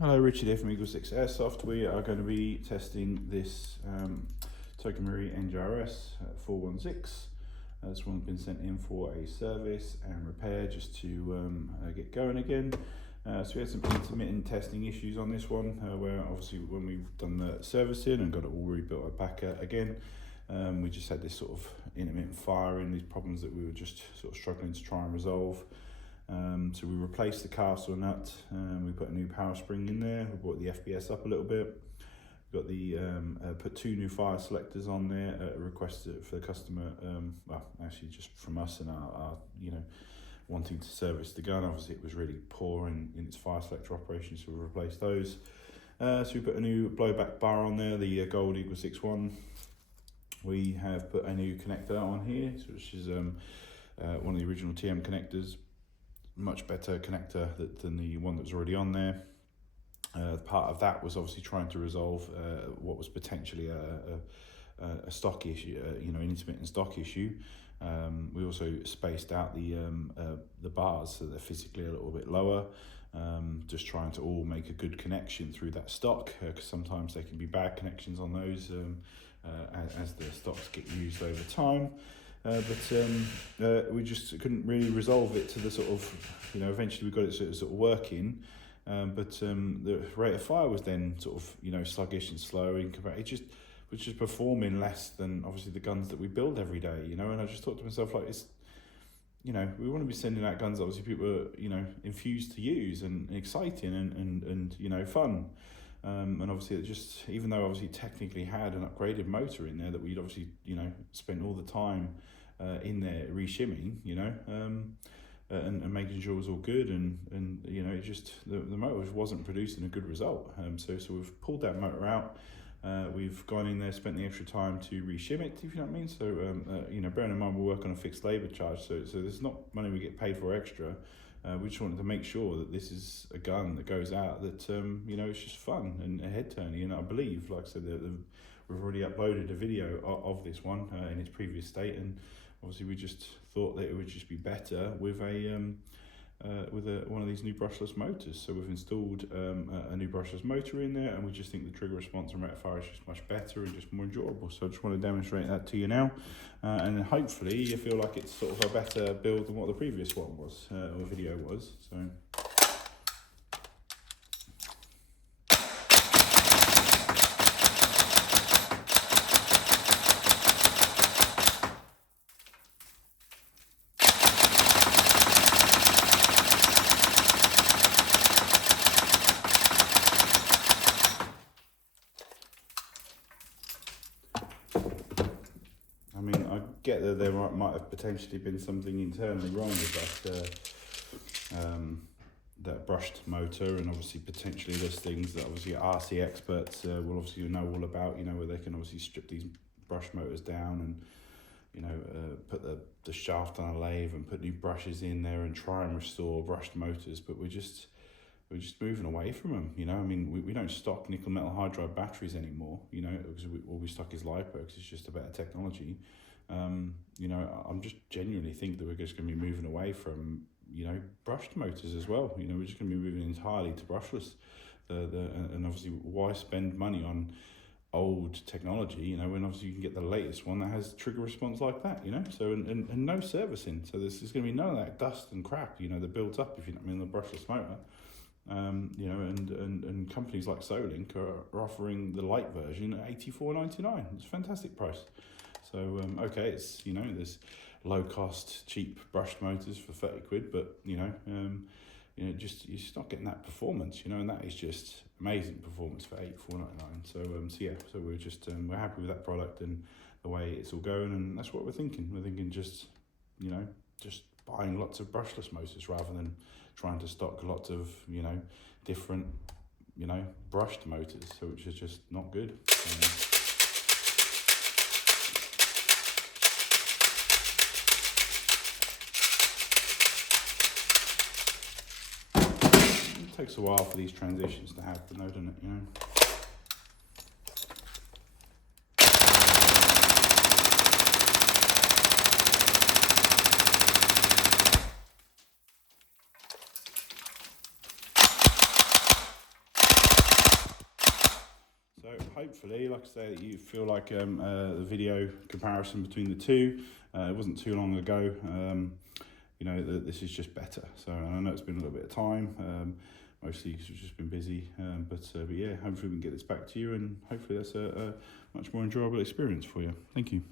Hello, Richard here from EagleSix Airsoft. We are going to be testing this Marui NGRS 416. This one's been sent in for a service and repair just to get going again. So we had some intermittent testing issues on this one, where obviously when we've done the servicing and got it all rebuilt back again, we just had this sort of intermittent firing, these problems that we were just sort of struggling to try and resolve. So we replaced the castle nut, we put a new power spring in there, we brought the FPS up a little bit, we got the put two new fire selectors on there, requested for the customer, well actually just from us and our wanting to service the gun. Obviously it was really poor in its fire selector operation, so we replaced those. So we put a new blowback bar on there, the gold EagleSix one. We have put a new connector on here, which is one of the original TM connectors. Much better connector than the one that was already on there. Part of that was obviously trying to resolve what was potentially a stock issue, an intermittent stock issue. We also spaced out the bars so they're physically a little bit lower, just trying to all make a good connection through that stock, because sometimes they can be bad connections on those as the stocks get used over time. But we just couldn't really resolve it to the sort of, eventually we got it sort of working, but the rate of fire was then sort of, sluggish and slow in comparison. It just was just performing less than obviously the guns that we build every day, and I just thought to myself, like, it's, we want to be sending out guns that obviously people are, infused to use and exciting and fun. And obviously it just, even though obviously technically had an upgraded motor in there that we'd obviously, spent all the time in there re-shimming, and making sure it was all good, and it just, the motor wasn't producing a good result. So we've pulled that motor out. We've gone in there, spent the extra time to re-shim it, if you know what I mean. So, bearing in mind we work on a fixed labour charge, so there's not money we get paid for extra. We just wanted to make sure that this is a gun that goes out that, it's just fun and head turning. And I believe, like I said, we've already uploaded a video of this one in its previous state, and obviously we just thought that it would just be better with one of these new brushless motors. So we've installed a new brushless motor in there, and we just think the trigger response and rate of fire is just much better and just more enjoyable. So I just want to demonstrate that to you now, and then hopefully you feel like it's sort of a better build than what the previous one was, or video was. So. I mean, I get that there might have potentially been something internally wrong with that brushed motor, and obviously potentially there's things that obviously RC experts will obviously know all about, where they can obviously strip these brush motors down and put the shaft on a lathe and put new brushes in there and try and restore brushed motors. But we're just moving away from them, I mean, we don't stock nickel metal hydride batteries anymore, because all we stock is LiPo, because it's just a better technology. I'm just genuinely think that we're just going to be moving away from, brushed motors as well. We're just going to be moving entirely to brushless. And obviously, why spend money on old technology, when obviously you can get the latest one that has trigger response like that, so and no servicing. So there's going to be none of that dust and crap, that builds up, if you know what I mean, the brushless motor. And companies like Solink are offering the light version at $84.99. It's a fantastic price. So okay, it's there's low cost cheap brushed motors for 30 quid, but you're just not getting that performance, and that is just amazing performance for $84.99. So we're just we're happy with that product and the way it's all going, and that's what we're thinking. We're thinking just buying lots of brushless motors rather than trying to stock lots of different brushed motors, so which is just not good. It takes a while for these transitions to happen, though, doesn't it? hopefully, like I say, you feel like the video comparison between the two. It wasn't too long ago. You know, this is just better. So I know it's been a little bit of time, mostly because we've just been busy. But yeah, hopefully we can get this back to you, and hopefully that's a much more enjoyable experience for you. Thank you.